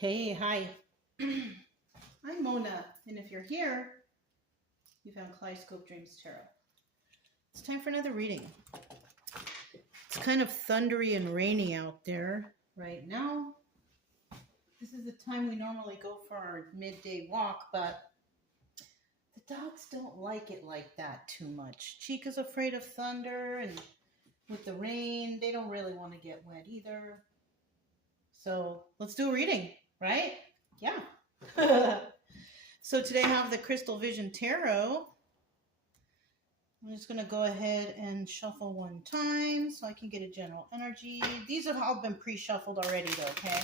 Hey, hi. I'm Mona, and if you're here, you found Kaleidoscope Dreams Tarot. It's time for another reading. It's kind of thundery and rainy out there right now. This is the time we normally go for our midday walk, but the dogs don't like it like that too much. Chica's afraid of thunder, and with the rain, they don't really want to get wet either. So let's do a reading, right? Yeah. So today I have the Crystal Vision Tarot. I'm just going to go ahead and shuffle one time so I can get a general energy. These have all been pre-shuffled already though, okay?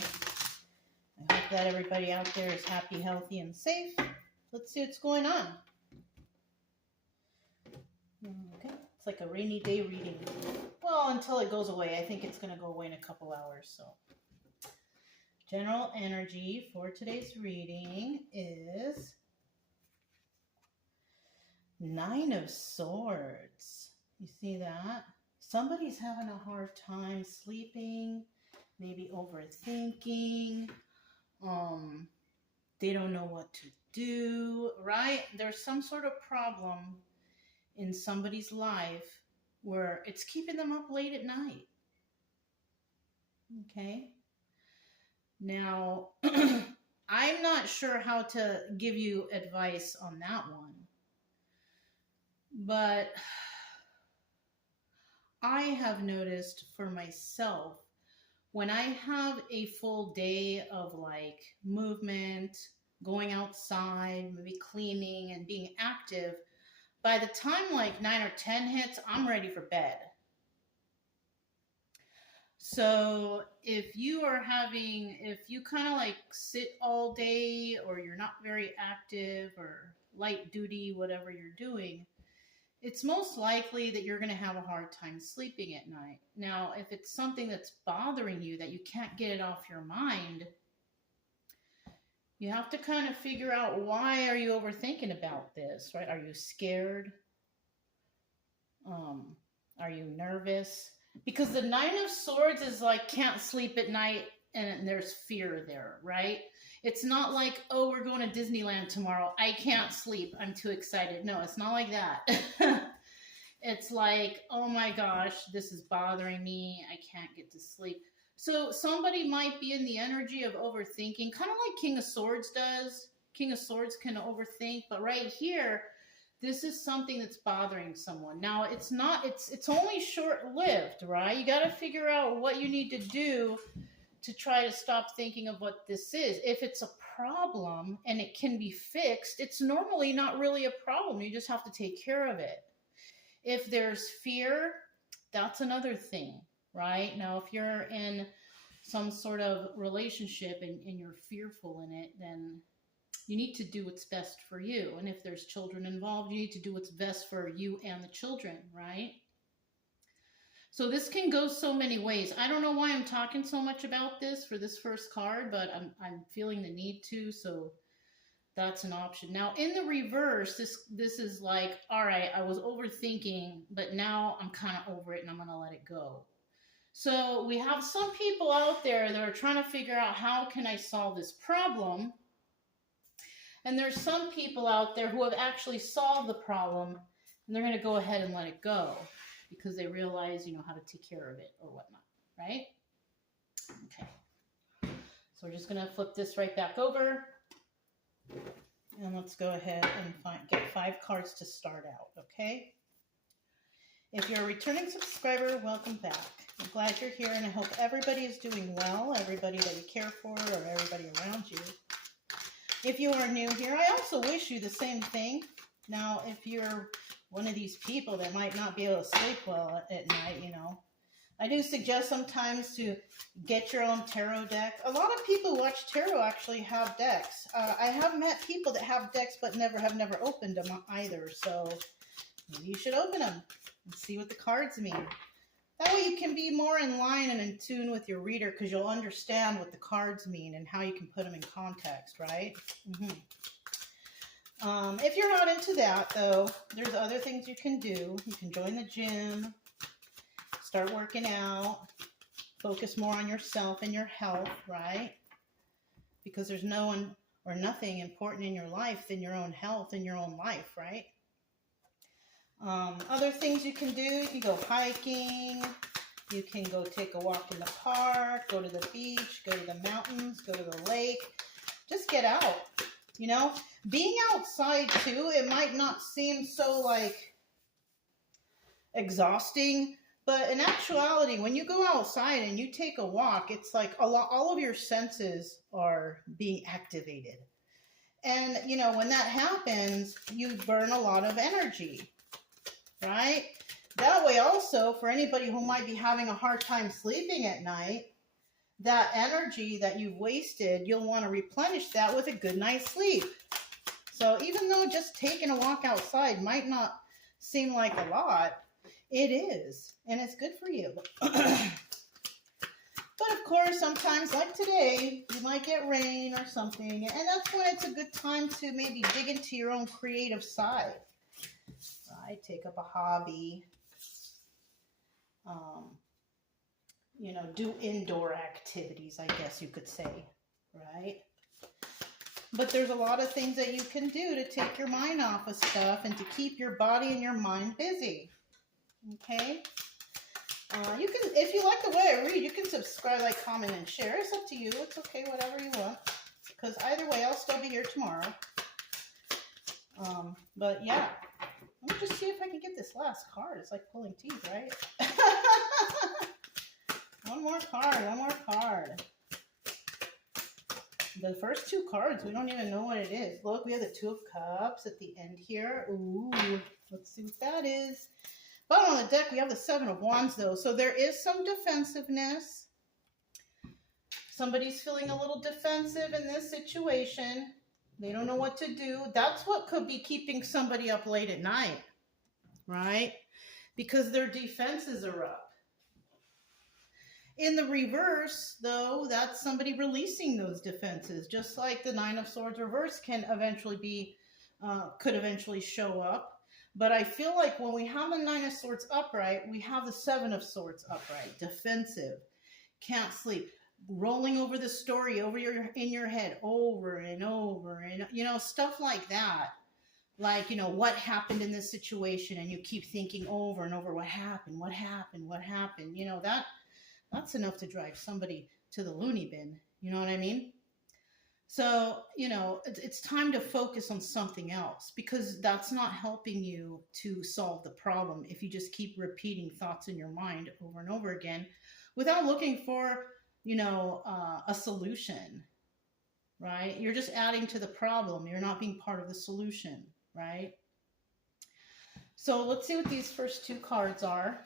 I hope that everybody out there is happy, healthy, and safe. Let's see what's going on. Okay, it's like a rainy day reading. Well, until it goes away. I think it's going to go away in a couple hours, so. General energy for today's reading is Nine of Swords. You see that? Somebody's having a hard time sleeping, maybe overthinking. They don't know what to do, right? There's some sort of problem in somebody's life where it's keeping them up late at night. Okay? Now, I'm not sure how to give you advice on that one, but I have noticed for myself, when I have a full day of like movement, going outside, maybe cleaning and being active, by the time like 9 or 10 hits, I'm ready for bed. So if you kind of like sit all day, or you're not very active or light duty, whatever you're doing, it's most likely that you're going to have a hard time sleeping at night. Now, if it's something that's bothering you that you can't get it off your mind, you have to kind of figure out, why are you overthinking about this, right? Are you scared? Are you nervous? Because the Nine of Swords is like, can't sleep at night, and there's fear there, right? It's not like, oh, we're going to Disneyland tomorrow, I can't sleep, I'm too excited. No, it's not like that. It's like, oh my gosh, this is bothering me, I can't get to sleep. So somebody might be in the energy of overthinking, kind of like King of Swords does. King of Swords can overthink, but right here, this is something that's bothering someone. Now, it's only short-lived, right? You got to figure out what you need to do to try to stop thinking of what this is. If it's a problem and it can be fixed, it's normally not really a problem. You just have to take care of it. If there's fear, that's another thing, right? Now, if you're in some sort of relationship and you're fearful in it, then you need to do what's best for you. And if there's children involved, you need to do what's best for you and the children, right? So this can go so many ways. I don't know why I'm talking so much about this for this first card, but I'm feeling the need to, so that's an option. Now, in the reverse, this is like, all right, I was overthinking, but now I'm kind of over it and I'm going to let it go. So we have some people out there that are trying to figure out, how can I solve this problem? And there's some people out there who have actually solved the problem, and they're going to go ahead and let it go because they realize, how to take care of it or whatnot, right? Okay. So we're just going to flip this right back over. And let's go ahead and get 5 cards to start out, okay? If you're a returning subscriber, welcome back. I'm glad you're here, and I hope everybody is doing well, everybody that you care for, or everybody around you. If you are new here, I also wish you the same thing. Now, if you're one of these people that might not be able to sleep well at night, I do suggest sometimes to get your own tarot deck. A lot of people who watch tarot actually have decks. I have met people that have decks but have never opened them either. So maybe you should open them and see what the cards mean. That way you can be more in line and in tune with your reader, because you'll understand what the cards mean and how you can put them in context, right? If you're not into that, though, there's other things you can do. You can join the gym, start working out, focus more on yourself and your health, right? because there's no one or nothing important in your life than your own health and your own life, right? Other things you can do, you can go hiking, you can go take a walk in the park, go to the beach, go to the mountains, go to the lake. Just get out, you know? Being outside too, it might not seem so like exhausting, but in actuality, when you go outside and you take a walk, it's like all of your senses are being activated. And, you know, when that happens, you burn a lot of energy, right? That way also, for anybody who might be having a hard time sleeping at night, that energy that you've wasted, you'll want to replenish that with a good night's sleep. So even though just taking a walk outside might not seem like a lot, it is, and it's good for you. But of course, sometimes, like today, you might get rain or something, and that's when it's a good time to maybe dig into your own creative side. Right? Take up a hobby. You know, do indoor activities, I guess you could say, right? But there's a lot of things that you can do to take your mind off of stuff and to keep your body and your mind busy. Okay? You can, if you like the way I read, you can subscribe, like, comment, and share. It's up to you. It's okay, whatever you want. Because either way, I'll still be here tomorrow. But yeah. Let me just see if I can get this last card. It's like pulling teeth, right? One more card. The first two cards, we don't even know what it is. Look, we have the Two of Cups at the end here. Ooh, let's see what that is. Bottom of the deck, we have the Seven of Wands, though. So there is some defensiveness. Somebody's feeling a little defensive in this situation. They don't know what to do. That's what could be keeping somebody up late at night, right? Because their defenses are up. In the reverse, though, that's somebody releasing those defenses, just like the Nine of Swords reverse can eventually be, could eventually show up. But I feel like when we have the Nine of Swords upright, we have the Seven of Swords upright, defensive, can't sleep, rolling over the story in your head over and over, and you know, stuff like that. Like, you know, what happened in this situation, and you keep thinking over and over, what happened, you know, that's enough to drive somebody to the loony bin. You know what I mean? So, you know, it's time to focus on something else, because that's not helping you to solve the problem if you just keep repeating thoughts in your mind over and over again without looking for, you know, a solution, right? You're just adding to the problem. You're not being part of the solution, right? So let's see what these first two cards are.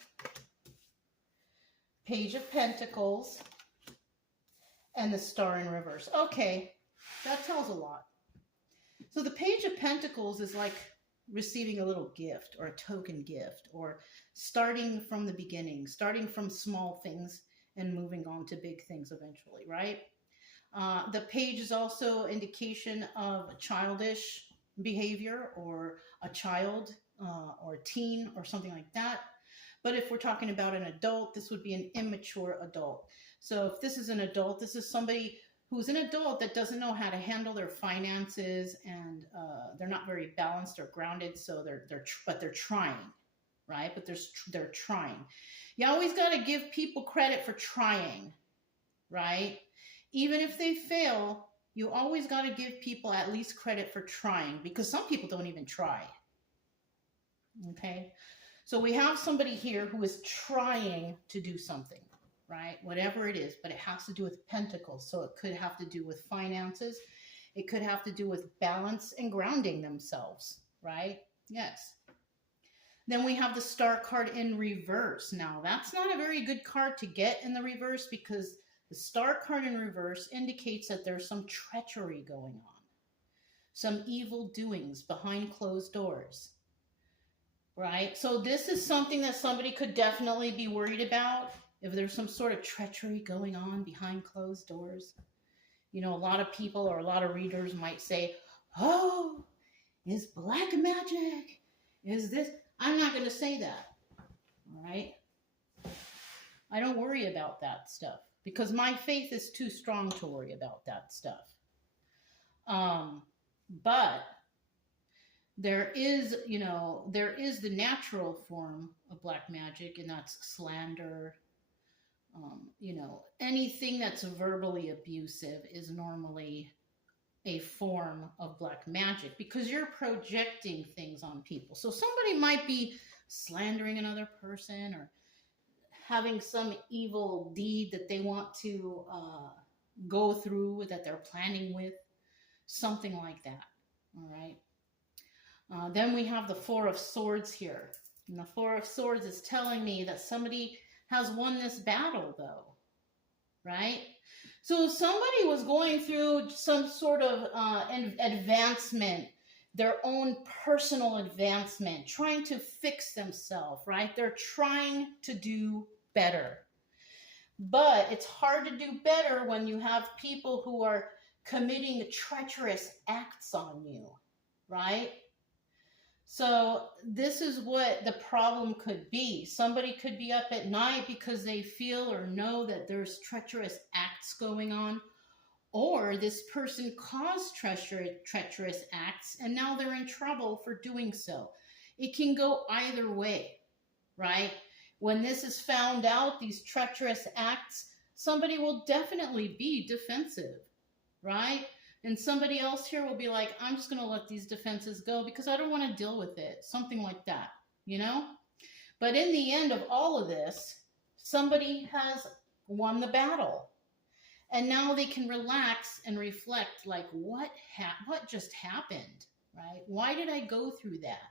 Page of Pentacles and the Star in reverse. Okay, that tells a lot. So the Page of Pentacles is like receiving a little gift or a token gift, or starting from the beginning, starting from small things and moving on to big things eventually, right? The page is also indication of childish behavior, or a child or a teen or something like that. But if we're talking about an adult, this would be an immature adult. So if this is an adult, this is somebody who's an adult that doesn't know how to handle their finances, and they're not very balanced or grounded. So they're trying, right? But they're trying. You always got to give people credit for trying, right? Even if they fail, you always got to give people at least credit for trying, because some people don't even try. Okay? So we have somebody here who is trying to do something, right? Whatever it is, but it has to do with pentacles. So it could have to do with finances. It could have to do with balance and grounding themselves, right? Yes. Then we have the Star card in reverse. Now, that's not a very good card to get in the reverse, because the Star card in reverse indicates that there's some treachery going on, some evil doings behind closed doors. Right? So this is something that somebody could definitely be worried about, if there's some sort of treachery going on behind closed doors. You know, a lot of people or a lot of readers might say, oh, is black magic? Is this? I'm not going to say that. All right? I don't worry about that stuff, because my faith is too strong to worry about that stuff. But there is, there is the natural form of black magic, and that's slander. Anything that's verbally abusive is normally a form of black magic because you're projecting things on people. So somebody might be slandering another person or having some evil deed that they want to go through, that they're planning with, something like that. All right. Then we have the Four of Swords here. And the Four of Swords is telling me that somebody has won this battle, though. Right? So somebody was going through some sort of advancement, their own personal advancement, trying to fix themselves, right? They're trying to do better. But it's hard to do better when you have people who are committing treacherous acts on you, right? So this is what the problem could be. Somebody could be up at night because they feel or know that there's treacherous acts going on, or this person caused treacherous acts and now they're in trouble for doing so. It can go either way, right? When this is found out, these treacherous acts, somebody will definitely be defensive, right? And somebody else here will be like, I'm just going to let these defenses go because I don't want to deal with it. Something like that, But in the end of all of this, somebody has won the battle. And now they can relax and reflect, like, what just happened, right? Why did I go through that?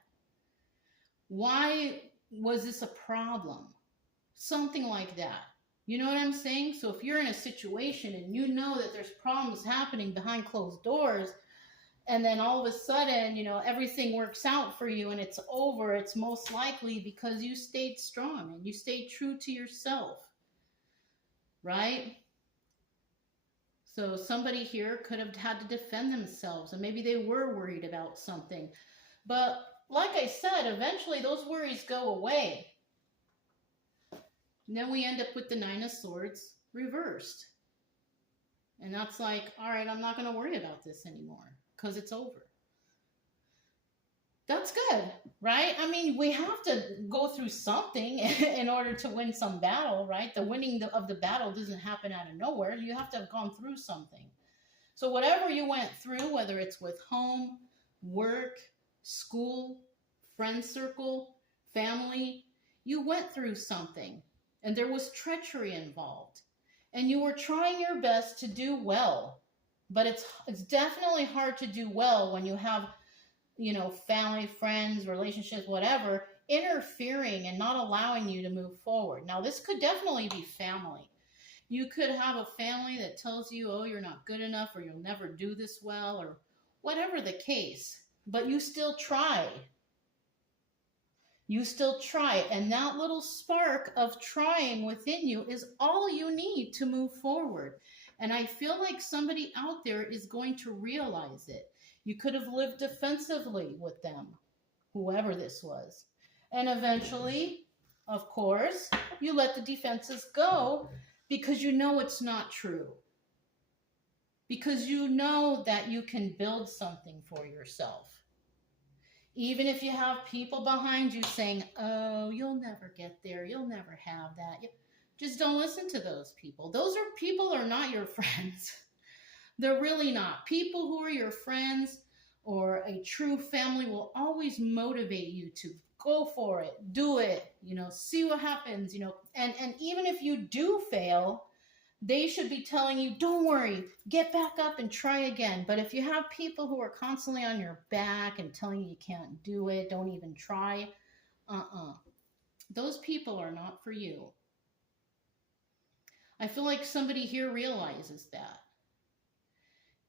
Why was this a problem? Something like that. You know what I'm saying? So if you're in a situation and you know that there's problems happening behind closed doors, and then all of a sudden, everything works out for you and it's over, it's most likely because you stayed strong and you stayed true to yourself, right? So somebody here could have had to defend themselves, and maybe they were worried about something. But like I said, eventually those worries go away. And then we end up with the Nine of Swords reversed. And that's like, all right, I'm not going to worry about this anymore because it's over. That's good, right? I mean, we have to go through something in order to win some battle, right? The winning of the battle doesn't happen out of nowhere. You have to have gone through something. So whatever you went through, whether it's with home, work, school, friend circle, family, you went through something. And there was treachery involved. And you were trying your best to do well. But it's definitely hard to do well when you have, family, friends, relationships, whatever, interfering and not allowing you to move forward. Now, this could definitely be family. You could have a family that tells you, oh, you're not good enough, or you'll never do this well, or whatever the case. But you still try. You still try, and that little spark of trying within you is all you need to move forward. And I feel like somebody out there is going to realize it. You could have lived defensively with them, whoever this was. And eventually, of course, you let the defenses go because you know it's not true. Because you know that you can build something for yourself. Even if you have people behind you saying, oh, you'll never get there, you'll never have that. Just don't listen to those people. Those people are not your friends. They're really not. People who are your friends or a true family will always motivate you to go for it, do it, see what happens, and even if you do fail, they should be telling you, don't worry, get back up and try again. But if you have people who are constantly on your back and telling you can't do it, don't even try, those people are not for you. I feel like somebody here realizes that.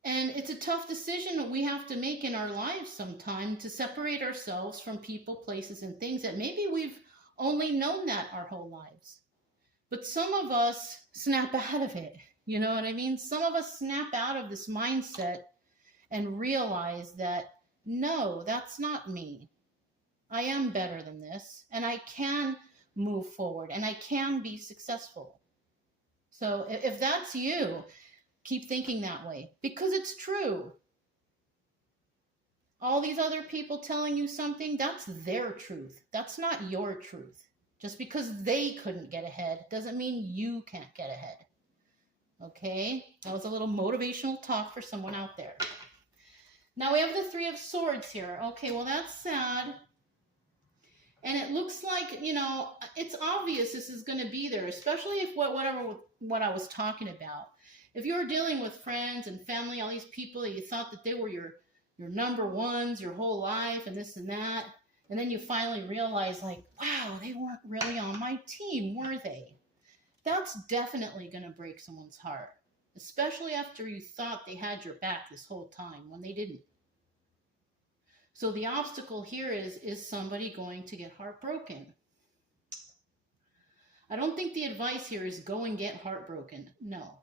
And it's a tough decision that we have to make in our lives sometime to separate ourselves from people, places, and things that maybe we've only known that our whole lives. But some of us snap out of it. You know what I mean? Some of us snap out of this mindset and realize that, no, that's not me. I am better than this, and I can move forward, and I can be successful. So if that's you, keep thinking that way, because it's true. All these other people telling you something, that's their truth. That's not your truth. Just because they couldn't get ahead doesn't mean you can't get ahead. Okay? That was a little motivational talk for someone out there. Now we have the Three of Swords here. Okay, well that's sad. And it looks like, you know, it's obvious this is going to be there, especially if what I was talking about. If you're dealing with friends and family, all these people that you thought that they were your number ones your whole life and this and that, and then you finally realize, like, wow, they weren't really on my team, were they? That's definitely going to break someone's heart, especially after you thought they had your back this whole time when they didn't. So the obstacle here is somebody going to get heartbroken. I don't think the advice here is go and get heartbroken. No.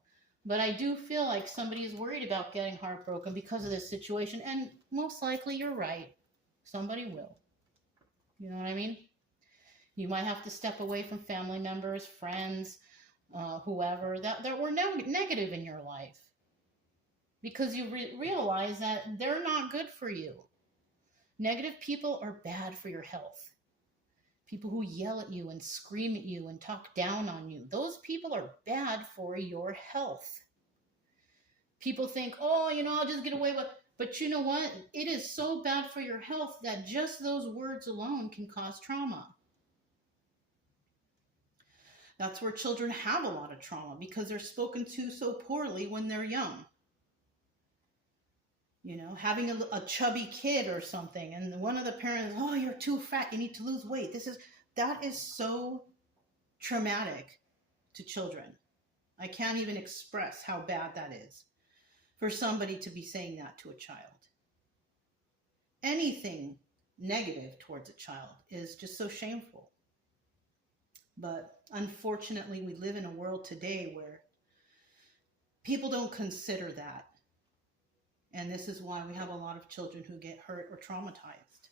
But I do feel like somebody is worried about getting heartbroken because of this situation. And most likely you're right. Somebody will. You know what I mean? You might have to step away from family members, friends, whoever that were negative in your life. Because you realize that they're not good for you. Negative people are bad for your health. People who yell at you and scream at you and talk down on you, those people are bad for your health. People think, oh, you know, I'll just get away with, but you know what? It is so bad for your health that just those words alone can cause trauma. That's where children have a lot of trauma, because they're spoken to so poorly when they're young. You know, having a chubby kid or something, and one of the parents, oh, you're too fat, you need to lose weight. That is so traumatic to children. I can't even express how bad that is for somebody to be saying that to a child. Anything negative towards a child is just so shameful. But unfortunately, we live in a world today where people don't consider that. And this is why we have a lot of children who get hurt or traumatized.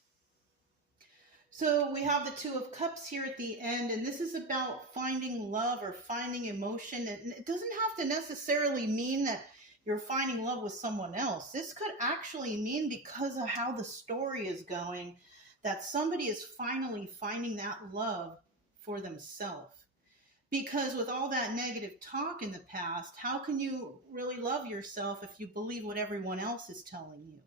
So we have the Two of Cups here at the end, and this is about finding love or finding emotion. And it doesn't have to necessarily mean that you're finding love with someone else. This could actually mean, because of how the story is going, that somebody is finally finding that love for themselves. Because with all that negative talk in the past, how can you really love yourself if you believe what everyone else is telling you?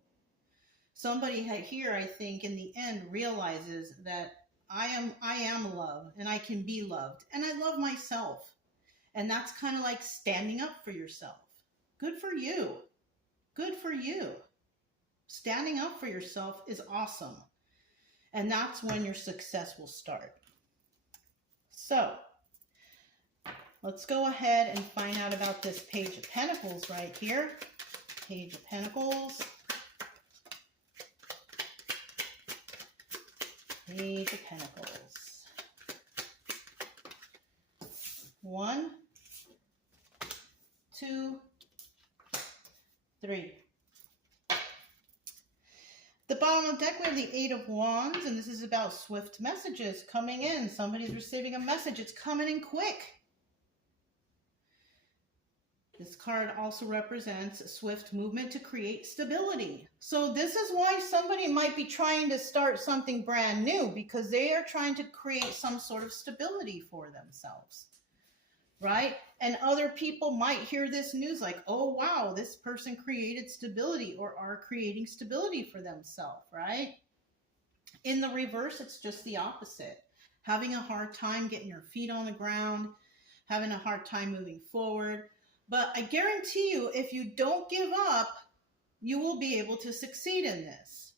Somebody here, I think, in the end realizes that I am love, and I can be loved, and I love myself. And that's kind of like standing up for yourself. Good for you. Good for you. Standing up for yourself is awesome. And that's when your success will start. So, let's go ahead and find out about this Page of Pentacles right here. Page of Pentacles. Page of Pentacles. 1, 2, 3. The bottom of the deck, we have the Eight of Wands, and this is about swift messages coming in. Somebody's receiving a message. It's coming in quick. This card also represents swift movement to create stability. So this is why somebody might be trying to start something brand new, because they are trying to create some sort of stability for themselves, right? And other people might hear this news like, oh, wow, this person created stability or are creating stability for themselves, right? In the reverse, it's just the opposite. Having a hard time getting your feet on the ground, having a hard time moving forward. But I guarantee you, if you don't give up, you will be able to succeed in this.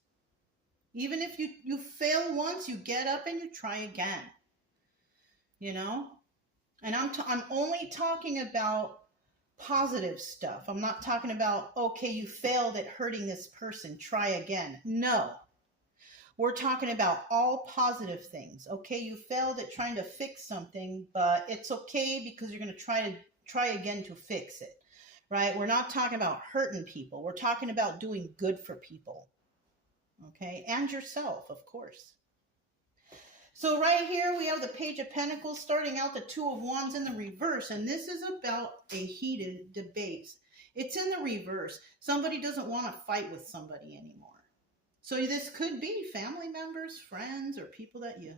Even if you fail once, you get up and you try again. You know? And I'm only talking about positive stuff. I'm not talking about, okay, you failed at hurting this person, try again. No. We're talking about all positive things. Okay, you failed at trying to fix something, but it's okay because you're going to try again to fix it, right? We're not talking about hurting people. We're talking about doing good for people, okay? And yourself, of course. So right here, we have the Page of Pentacles starting out the Two of Wands in the reverse, and this is about a heated debate. It's in the reverse. Somebody doesn't want to fight with somebody anymore. So this could be family members, friends, or people that you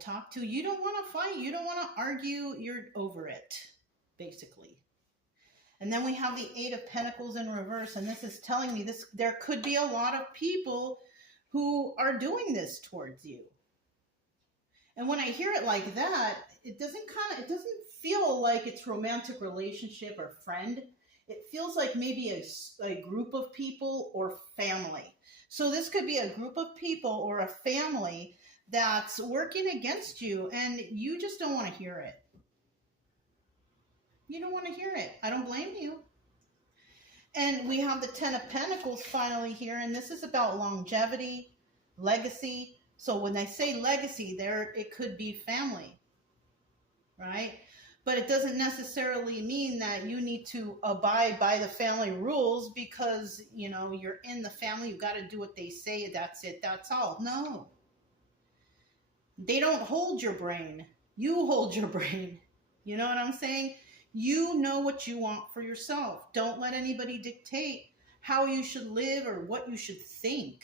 talk to. You don't want to fight. You don't want to argue. You're over it, basically. And then we have the Eight of Pentacles in reverse. And this is telling me there could be a lot of people who are doing this towards you. And when I hear it like that, it doesn't feel like it's romantic relationship or friend. It feels like maybe a group of people or family. So this could be a group of people or a family that's working against you, and you just don't want to hear it. You don't want to hear it. I don't blame you. And we have the Ten of Pentacles finally here, and this is about longevity, legacy. So when I say legacy there, it could be family, right? But it doesn't necessarily mean that you need to abide by the family rules because, you know, you're in the family. You got to do what they say. That's it. That's all. No. They don't hold your brain. You hold your brain. You know what I'm saying? You know what you want for yourself. Don't let anybody dictate how you should live or what you should think.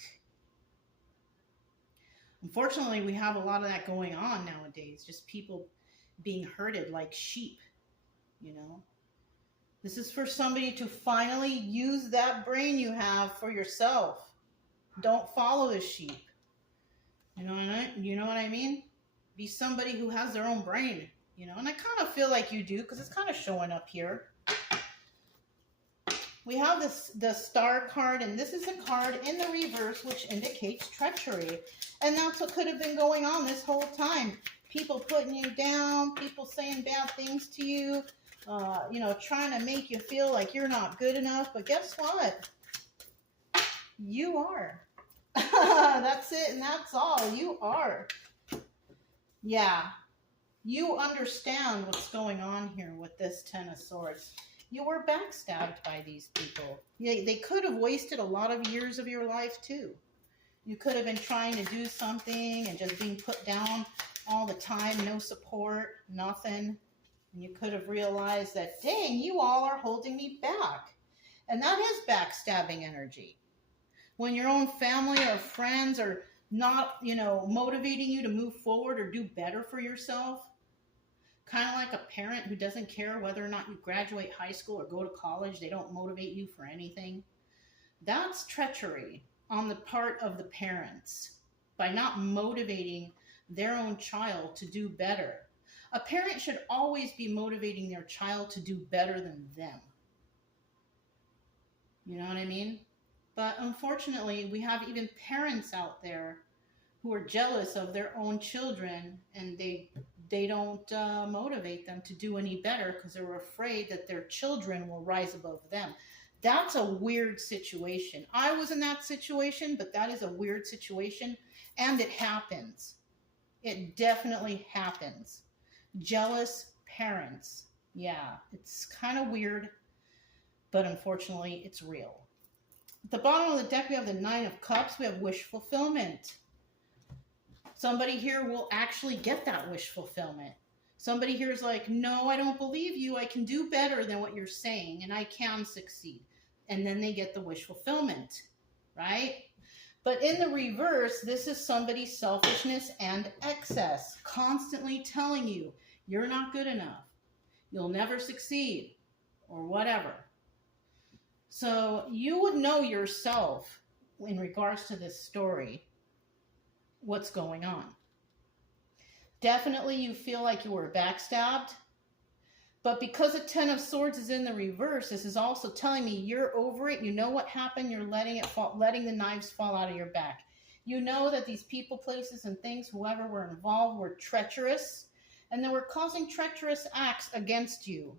Unfortunately, we have a lot of that going on nowadays. Just people being herded like sheep, you know. This is for somebody to finally use that brain you have for yourself. Don't follow the sheep. You know what I mean? Be somebody who has their own brain, you know. And I kind of feel like you do because it's kind of showing up here. We have the Star card, and this is a card in the reverse which indicates treachery. And that's what could have been going on this whole time. People putting you down, people saying bad things to you, you know, trying to make you feel like you're not good enough. But guess what? You are. That's it, and that's all. You are. Yeah. You understand what's going on here with this Ten of Swords. You were backstabbed by these people. They could have wasted a lot of years of your life, too. You could have been trying to do something and just being put down all the time, no support, nothing. And you could have realized that, dang, you all are holding me back. And that is backstabbing energy. When your own family or friends are not, you know, motivating you to move forward or do better for yourself. Kind of like a parent who doesn't care whether or not you graduate high school or go to college. They don't motivate you for anything. That's treachery on the part of the parents by not motivating their own child to do better. A parent should always be motivating their child to do better than them. You know what I mean? But unfortunately, we have even parents out there who are jealous of their own children, and they don't motivate them to do any better because they're afraid that their children will rise above them. That's a weird situation. I was in that situation, but that is a weird situation, and it happens. It definitely happens. Jealous parents. Yeah, it's kind of weird, but unfortunately, it's real. At the bottom of the deck, we have the Nine of Cups. We have wish fulfillment. Somebody here will actually get that wish fulfillment. Somebody here is like, no, I don't believe you. I can do better than what you're saying, and I can succeed. And then they get the wish fulfillment, right? But in the reverse, this is somebody's selfishness and excess, constantly telling you, you're not good enough. You'll never succeed, or whatever. So you would know yourself in regards to this story, what's going on. Definitely you feel like you were backstabbed, but because the Ten of Swords is in the reverse, this is also telling me you're over it. You know what happened. You're letting it fall, letting the knives fall out of your back. You know that these people, places, and things, whoever were involved, were treacherous, and they were causing treacherous acts against you.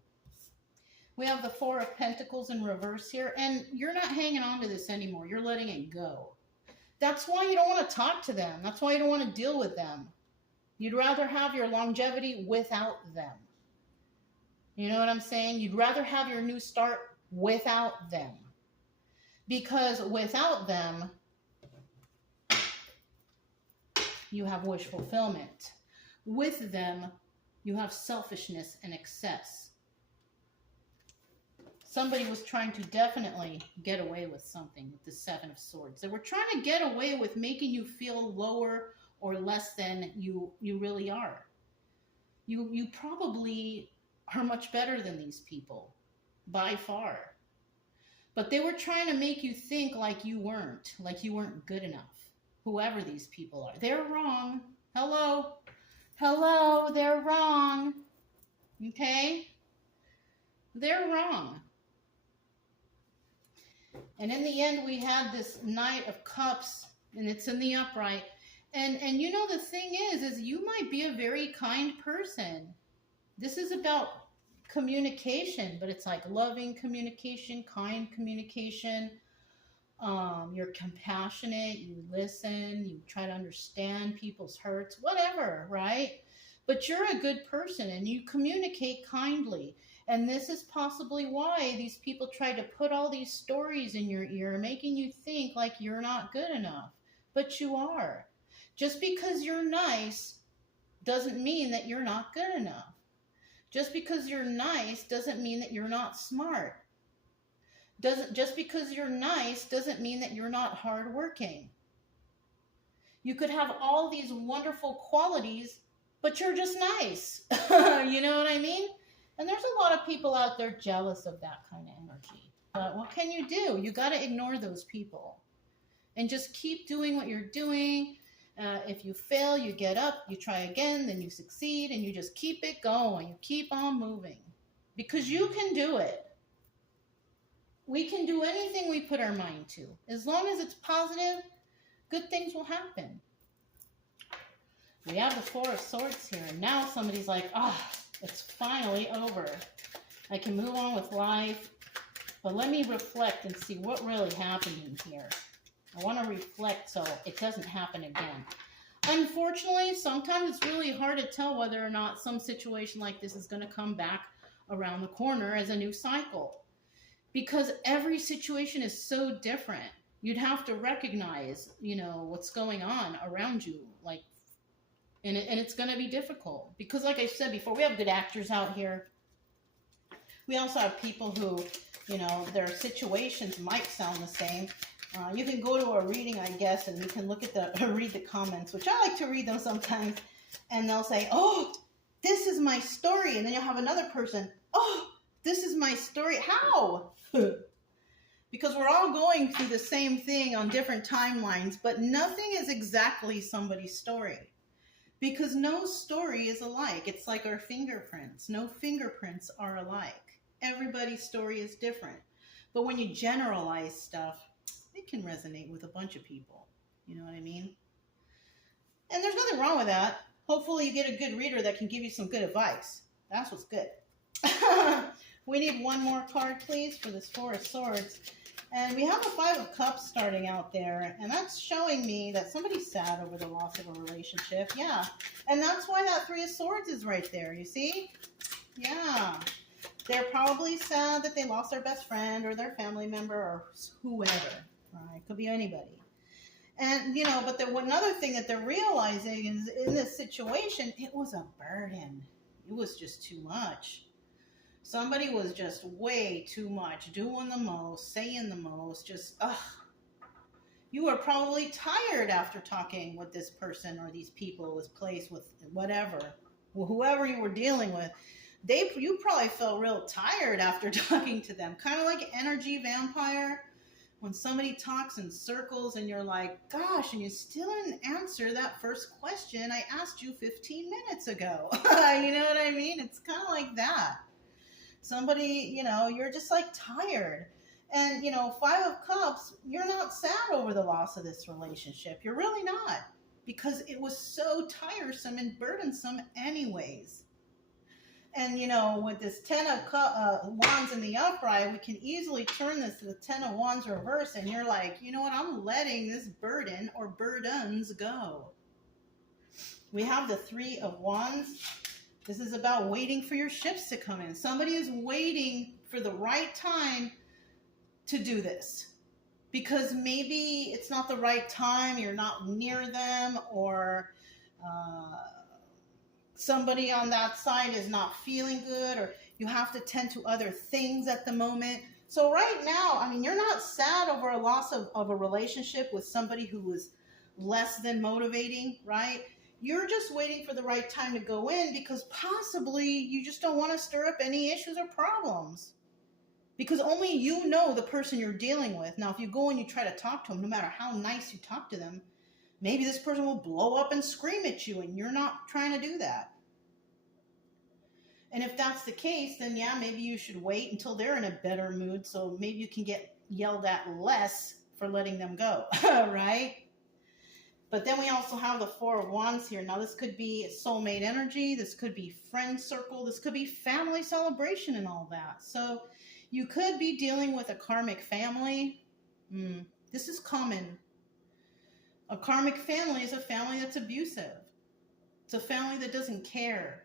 We have the Four of Pentacles in reverse here, and you're not hanging on to this anymore. You're letting it go. That's why you don't want to talk to them. That's why you don't want to deal with them. You'd rather have your longevity without them. You know what I'm saying? You'd rather have your new start without them. Because without them, you have wish fulfillment. With them, you have selfishness and excess. somebody was trying to definitely get away with something with the Seven of Swords. They were trying to get away with making you feel lower or less than you really are. You probably are much better than these people by far. But they were trying to make you think like you weren't good enough. Whoever these people are. They're wrong. Hello. Hello, they're wrong. Okay? They're wrong. And in the end, we had this Knight of Cups, and it's in the upright. And you know, the thing is you might be a very kind person. This is about communication, but it's like loving communication, kind communication. You're compassionate, you listen, you try to understand people's hurts, whatever, right? But you're a good person and you communicate kindly. And this is possibly why these people try to put all these stories in your ear, making you think like you're not good enough. But you are. Just because you're nice doesn't mean that you're not good enough. Just because you're nice doesn't mean that you're not smart. Just because you're nice doesn't mean that you're not hardworking. You could have all these wonderful qualities, but you're just nice. You know what I mean? And there's a lot of people out there jealous of that kind of energy. But what can you do? You got to ignore those people and just keep doing what you're doing. If you fail, you get up, you try again, then you succeed, and you just keep it going. You keep on moving because you can do it. We can do anything we put our mind to. As long as it's positive, good things will happen. We have the Four of Swords here, and now somebody's like, it's finally over. I can move on with life, but let me reflect and see what really happened in here. I want to reflect so it doesn't happen again. Unfortunately, sometimes it's really hard to tell whether or not some situation like this is going to come back around the corner as a new cycle. Because every situation is so different. You'd have to recognize, what's going on around you. And it's going to be difficult. Because like I said before, we have good actors out here. We also have people who, their situations might sound the same. You can go to a reading, I guess, and you can look at read the comments, which I like to read them sometimes. And they'll say, oh, this is my story. And then you'll have another person, oh, this is my story. How? Because we're all going through the same thing on different timelines, but nothing is exactly somebody's story. Because no story is alike. It's like our fingerprints. No fingerprints are alike. Everybody's story is different. But when you generalize stuff, it can resonate with a bunch of people. You know what I mean? And there's nothing wrong with that. Hopefully you get a good reader that can give you some good advice. That's what's good. We need one more card, please, for this Four of Swords. And we have a Five of Cups starting out there. And that's showing me that somebody's sad over the loss of a relationship. Yeah. And that's why that Three of Swords is right there. You see? Yeah. They're probably sad that they lost their best friend or their family member or whoever. Right? Could be anybody. And, but another thing that they're realizing is in this situation, it was a burden. It was just too much. Somebody was just way too much, doing the most, saying the most, just, You were probably tired after talking with this person or these people, this place, with whatever, whoever you were dealing with. You probably felt real tired after talking to them, kind of like energy vampire. When somebody talks in circles and you're like, gosh, and you still didn't answer that first question I asked you 15 minutes ago. You know what I mean? It's kind of like that. Somebody, you're just like tired. And, Five of Cups, you're not sad over the loss of this relationship. You're really not. Because it was so tiresome and burdensome anyways. And, with this Ten of Wands in the upright, we can easily turn this to the Ten of Wands reverse. And you're like, you know what? I'm letting this burden or burdens go. We have the Three of Wands. This is about waiting for your ships to come in. Somebody is waiting for the right time to do this. Because maybe it's not the right time, you're not near them, or somebody on that side is not feeling good, or You have to tend to other things at the moment. So right now, I mean, you're not sad over a loss of a relationship with somebody who was less than motivating, right? You're just waiting for the right time to go in because possibly you just don't want to stir up any issues or problems. Because only you know the person you're dealing with. Now, if you go and you try to talk to them, no matter how nice you talk to them, maybe this person will blow up and scream at you, and you're not trying to do that. And if that's the case, then yeah, maybe you should wait until they're in a better mood, so maybe you can get yelled at less for letting them go, right? But then we also have the Four of Wands here. Now, this could be soulmate energy. This could be friend circle. This could be family celebration and all that. So you could be dealing with a karmic family. This is common. A karmic family is a family that's abusive. It's a family that doesn't care.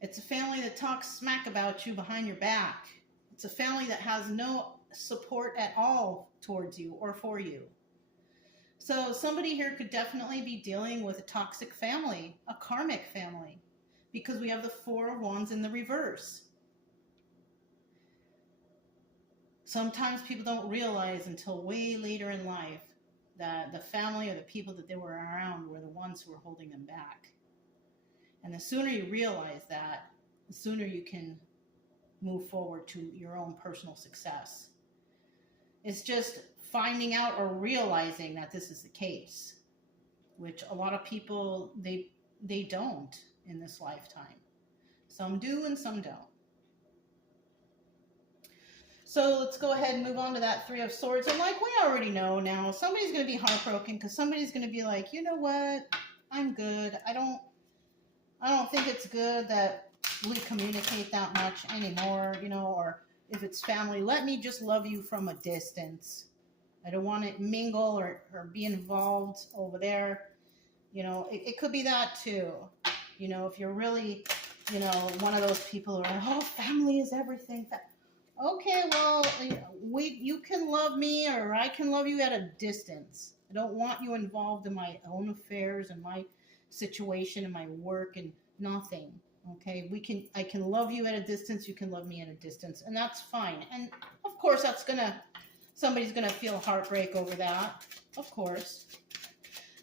It's a family that talks smack about you behind your back. It's a family that has no support at all towards you or for you. So somebody here could definitely be dealing with a toxic family, a karmic family, because we have the Four of Wands in the reverse. Sometimes people don't realize until way later in life that the family or the people that they were around were the ones who were holding them back. And the sooner you realize that, the sooner you can move forward to your own personal success. It's just finding out or realizing that this is the case, which a lot of people, they don't in this lifetime. Some do and some don't. So let's go ahead and move on to that Three of Swords. And like we already know now, somebody's going to be heartbroken because somebody's going to be like, you know what, I'm good. I don't think it's good that we communicate that much anymore, you know, or if it's family, let me just love you from a distance. I don't want to mingle or be involved over there. You know, it could be that too. You know, if you're really, you know, one of those people who are, oh, family is everything. Okay, well, you can love me or I can love you at a distance. I don't want you involved in my own affairs and my situation and my work and nothing. Okay, I can love you at a distance. You can love me at a distance, and that's fine. And of course, somebody's gonna feel heartbreak over that, of course.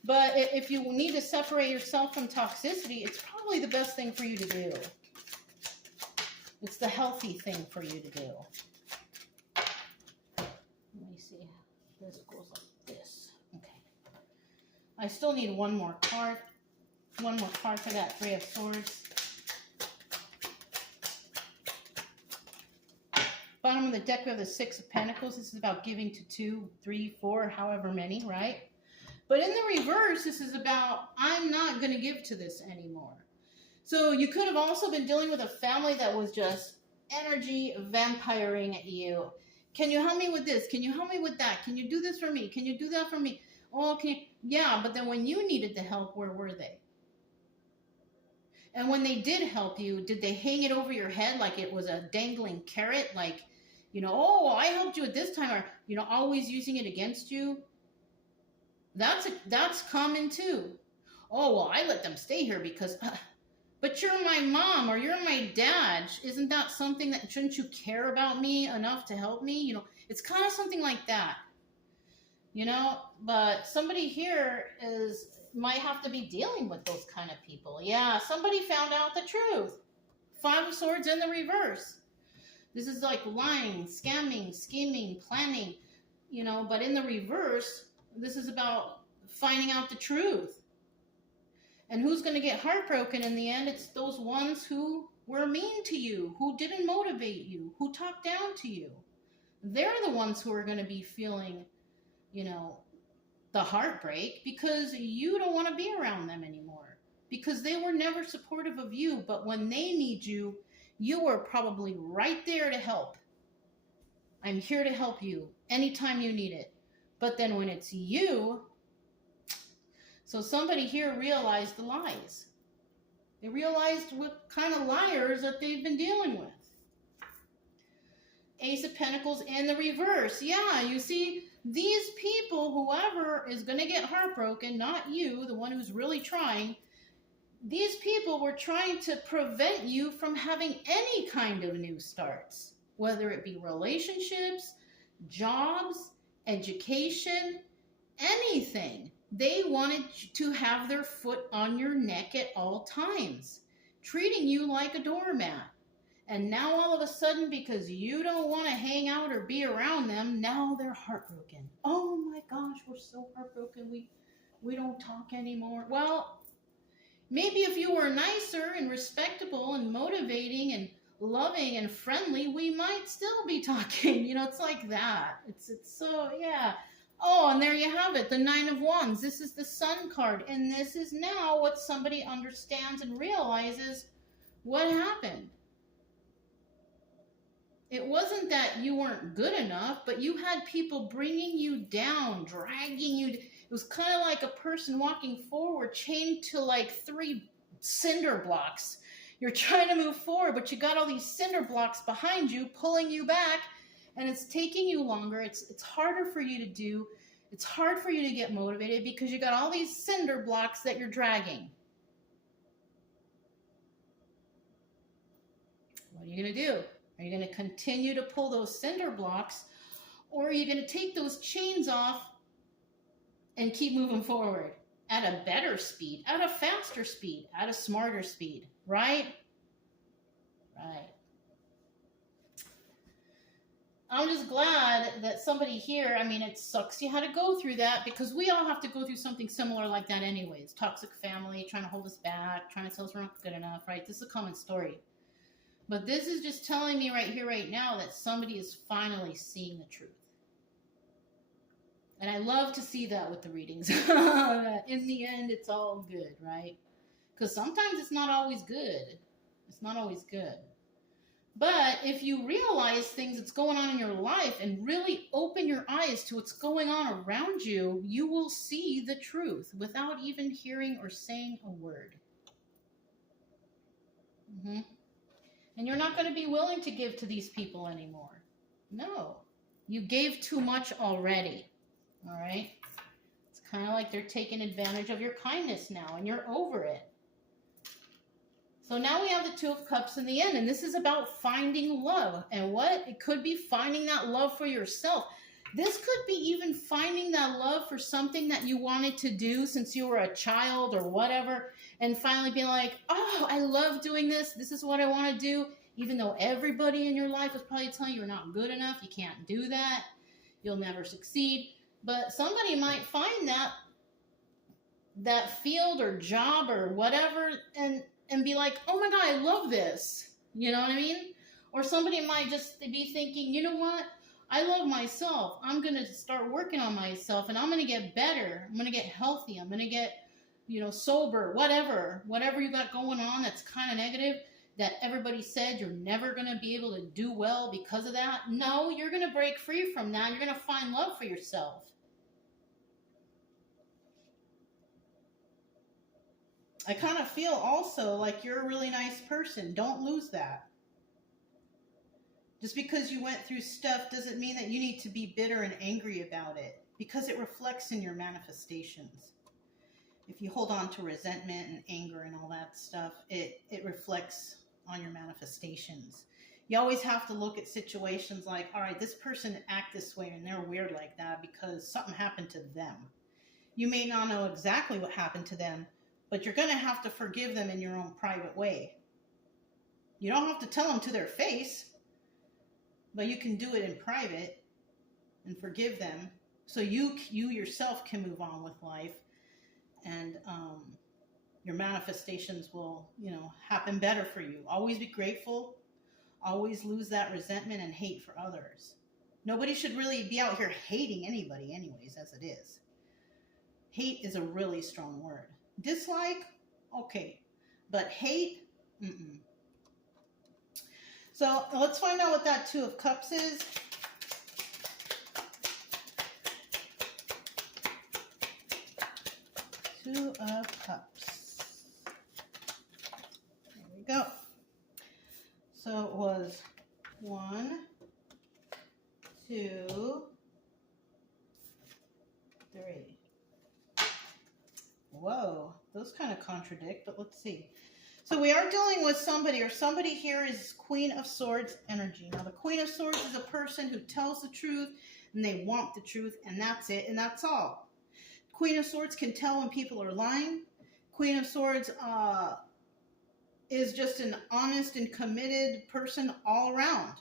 But if you need to separate yourself from toxicity, it's probably the best thing for you to do. It's the healthy thing for you to do. Let me see. This goes like this. Okay. I still need one more card. One more card for that Three of Swords. Bottom of the deck, we have the Six of Pentacles. This is about giving to 2, 3, 4, however many, right? But in the reverse, this is about, I'm not going to give to this anymore. So you could have also been dealing with a family that was just energy vampiring at you. Can you help me with this? Can you help me with that? Can you do this for me? Can you do that for me? Oh, okay. Yeah, but then when you needed the help, where were they? And when they did help you, did they hang it over your head like it was a dangling carrot? Like, you know, oh, I helped you at this time, or, you know, always using it against you? That's common too. Oh, well, I let them stay here because... but you're my mom or you're my dad. Isn't that something that, shouldn't you care about me enough to help me? You know, it's kind of something like that, you know, but somebody here might have to be dealing with those kind of people. Yeah, somebody found out the truth. Five of Swords in the reverse. This is like lying, scamming, scheming, planning, you know, but in the reverse, this is about finding out the truth. And who's going to get heartbroken in the end? It's those ones who were mean to you, who didn't motivate you, who talked down to you. They're the ones who are going to be feeling, you know, the heartbreak because you don't want to be around them anymore because they were never supportive of you. But when they need you, you were probably right there to help. I'm here to help you anytime you need it. But then when it's you... So somebody here realized the lies. They realized what kind of liars that they've been dealing with. Ace of Pentacles in the reverse. Yeah, you see, these people, whoever is going to get heartbroken, not you, the one who's really trying, these people were trying to prevent you from having any kind of new starts, whether it be relationships, jobs, education, anything. They wanted to have their foot on your neck at all times, treating you like a doormat. And now all of a sudden, because you don't want to hang out or be around them, now they're heartbroken. Oh my gosh, we're so heartbroken. We don't talk anymore. Well, maybe if you were nicer and respectable and motivating and loving and friendly, we might still be talking. It's like that. It's so, yeah. Oh, and there you have it, the Nine of Wands. This is the Sun card, and this is now what somebody understands and realizes what happened. It wasn't that you weren't good enough, but you had people bringing you down, dragging you. It was kind of like a person walking forward, chained to like 3 cinder blocks. You're trying to move forward, but you got all these cinder blocks behind you, pulling you back, and it's taking you longer. It's harder for you to do. It's hard for you to get motivated because you got all these cinder blocks that you're dragging. What are you going to do? Are you going to continue to pull those cinder blocks, or are you going to take those chains off and keep moving forward at a better speed, at a faster speed, at a smarter speed, right? Right. I'm just glad that somebody here, it sucks you had to go through that, because we all have to go through something similar like that anyways. Toxic family, trying to hold us back, trying to tell us we're not good enough, right? This is a common story. But this is just telling me right here, right now, that somebody is finally seeing the truth. And I love to see that with the readings. That in the end, it's all good, right? Because sometimes it's not always good. It's not always good. But if you realize things that's going on in your life and really open your eyes to what's going on around you, you will see the truth without even hearing or saying a word. And you're not going to be willing to give to these people anymore. No. You gave too much already. All right? It's kind of like they're taking advantage of your kindness now, and you're over it. So now we have the Two of Cups in the end, and this is about finding love. And what? It could be finding that love for yourself. This could be even finding that love for something that you wanted to do since you were a child or whatever, and finally being like, oh, I love doing this. This is what I want to do. Even though everybody in your life is probably telling you you're not good enough, you can't do that, you'll never succeed. But somebody might find that field or job or whatever and be like, oh my God, I love this. You know what I mean? Or somebody might just be thinking, you know what? I love myself. I'm going to start working on myself, and I'm going to get better. I'm going to get healthy. I'm going to get, sober, whatever you got going on that's kind of negative, that everybody said you're never going to be able to do well because of that. No, you're going to break free from that. You're going to find love for yourself. I kind of feel also like you're a really nice person. Don't lose that. Just because you went through stuff doesn't mean that you need to be bitter and angry about it, because it reflects in your manifestations. If you hold on to resentment and anger and all that stuff, it reflects on your manifestations. You always have to look at situations like, all right, this person act this way and they're weird like that because something happened to them. You may not know exactly what happened to them, but you're going to have to forgive them in your own private way. You don't have to tell them to their face, but you can do it in private and forgive them so you yourself can move on with life, and your manifestations will, happen better for you. Always be grateful. Always lose that resentment and hate for others. Nobody should really be out here hating anybody anyways, as it is. Hate is a really strong word. Dislike, okay. But hate, mm-mm. So let's find out what that Two of Cups is. Two of Cups. There we go. So it was 1, 2, 3. Whoa, those kind of contradict, but let's see. So we are dealing with somebody, or somebody here is Queen of Swords energy. Now the Queen of Swords is a person who tells the truth, and they want the truth, and that's it, and that's all. Queen of Swords can tell when people are lying. Queen of Swords is just an honest and committed person all around.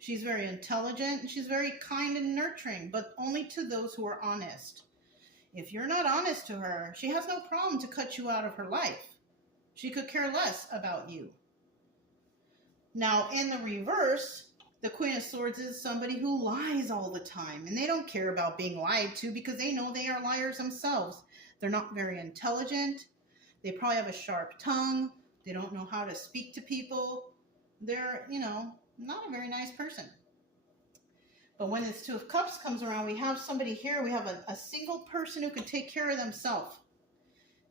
She's very intelligent, and she's very kind and nurturing, but only to those who are honest. If you're not honest to her, she has no problem to cut you out of her life. She could care less about you. Now, in the reverse, the Queen of Swords is somebody who lies all the time, and they don't care about being lied to because they know they are liars themselves. They're not very intelligent. They probably have a sharp tongue. They don't know how to speak to people. They're, not a very nice person. But when this Two of Cups comes around, we have somebody here. We have a single person who can take care of themselves.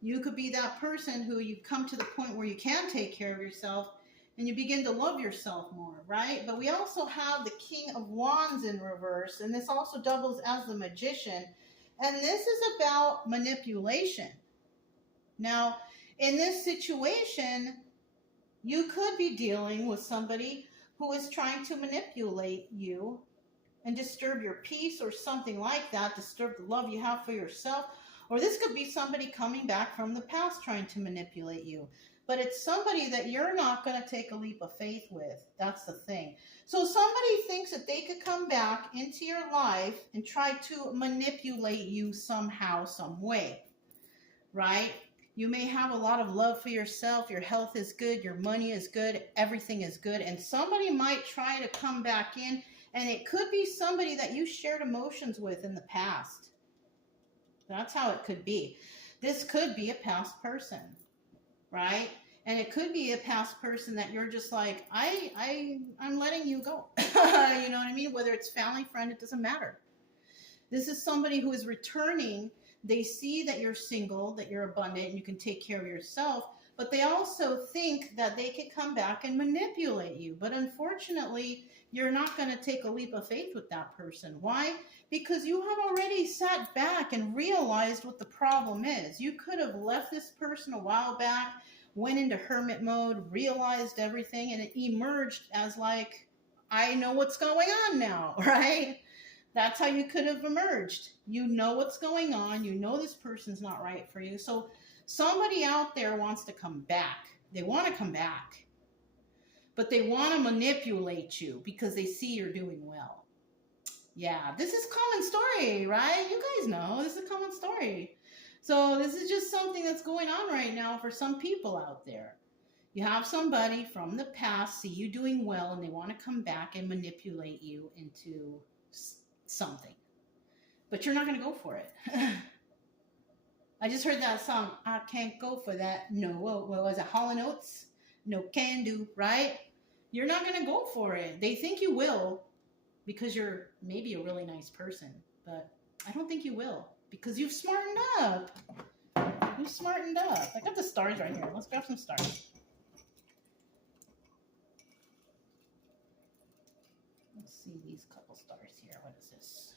You could be that person who you come to the point where you can take care of yourself and you begin to love yourself more, right? But we also have the King of Wands in reverse, and this also doubles as the Magician. And this is about manipulation. Now, in this situation, you could be dealing with somebody who is trying to manipulate you and disturb your peace or something like that, disturb the love you have for yourself. Or this could be somebody coming back from the past trying to manipulate you. But it's somebody that you're not going to take a leap of faith with. That's the thing. So somebody thinks that they could come back into your life and try to manipulate you somehow, some way, right? You may have a lot of love for yourself. Your health is good. Your money is good. Everything is good. And somebody might try to come back in, and it could be somebody that you shared emotions with in the past. That's how it could be. This could be a past person, right? And it could be a past person that you're just like, I'm letting you go. You know what I mean? Whether it's family, friend, it doesn't matter. This is somebody who is returning. They see that you're single, that you're abundant, and you can take care of yourself. But they also think that they could come back and manipulate you. But unfortunately, you're not going to take a leap of faith with that person. Why? Because you have already sat back and realized what the problem is. You could have left this person a while back, went into hermit mode, realized everything, and it emerged as like, I know what's going on now, right? That's how you could have emerged. You know what's going on. You know this person's not right for you. So somebody out there wants to come back. They want to come back. But they want to manipulate you because they see you're doing well. Yeah, this is common story, right? You guys know this is a common story. So this is just something that's going on right now for some people out there. You have somebody from the past see you doing well, and they want to come back and manipulate you into something. But you're not going to go for it. I just heard that song, I can't go for that. No, what was it, Hall & Oates? No can do, right? You're not going to go for it. They think you will because you're maybe a really nice person, but I don't think you will because you've smartened up. You've smartened up. I got the stars right here. Let's grab some stars. Let's see these couple stars here. What is this?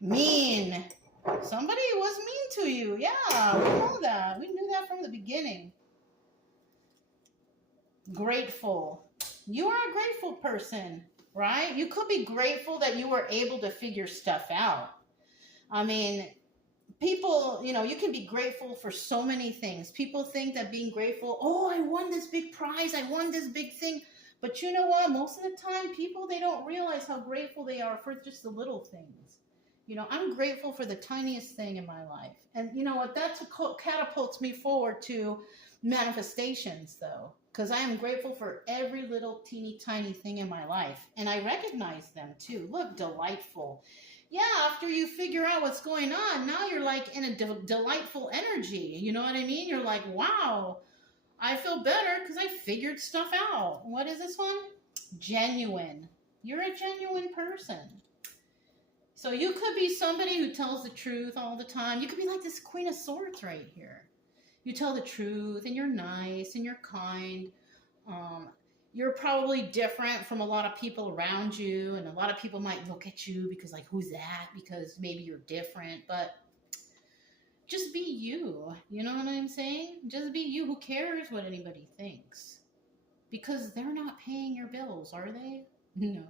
Mean. Somebody was mean to you. Yeah, we know that. We knew that from the beginning. Grateful. You are a grateful person, right? You could be grateful that you were able to figure stuff out. I mean, people, you can be grateful for so many things. People think that being grateful, oh, I won this big prize, I won this big thing. But you know what? Most of the time, people, they don't realize how grateful they are for just the little things. I'm grateful for the tiniest thing in my life. And you know what? That catapults me forward to manifestations, though. Because I am grateful for every little teeny tiny thing in my life. And I recognize them, too. Look, delightful. Yeah, after you figure out what's going on, now you're like in a delightful energy. You know what I mean? You're like, wow, I feel better because I figured stuff out. What is this one? Genuine. You're a genuine person. So you could be somebody who tells the truth all the time. You could be like this Queen of Swords right here. You tell the truth, and you're nice, and you're kind. You're probably different from a lot of people around you, and a lot of people might look at you because, like, who's that? Because maybe you're different. But just be you. You know what I'm saying? Just be you. Who cares what anybody thinks? Because they're not paying your bills, are they? No,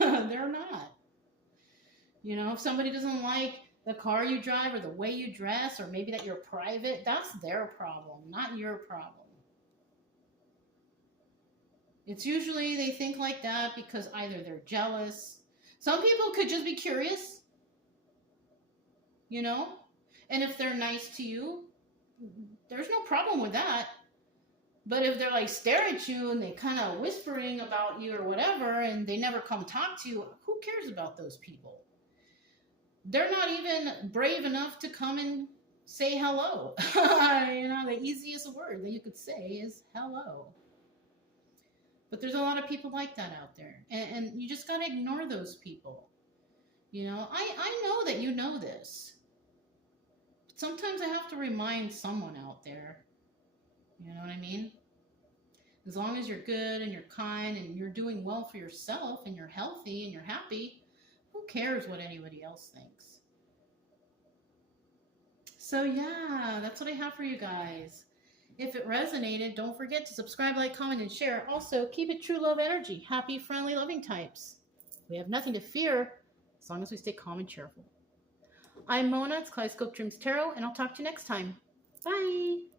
they're not. You know, if somebody doesn't like the car you drive or the way you dress, or maybe that you're private, that's their problem, not your problem. It's usually they think like that because either they're jealous. Some people could just be curious, you know? And if they're nice to you, there's no problem with that. But if they're like stare at you and they kind of whispering about you or whatever, and they never come talk to you, who cares about those people? They're not even brave enough to come and say hello. You know, the easiest word that you could say is hello. But there's a lot of people like that out there. And you just got to ignore those people. You know, I know that you know this. But sometimes I have to remind someone out there. You know what I mean? As long as you're good and you're kind and you're doing well for yourself and you're healthy and you're happy, who cares what anybody else thinks? So yeah, that's what I have for you guys. If it resonated, don't forget to subscribe, like, comment, and share. Also, keep it true love energy. Happy, friendly, loving types. We have nothing to fear as long as we stay calm and cheerful. I'm Mona. It's Kaleidoscope Dreams Tarot, and I'll talk to you next time. Bye.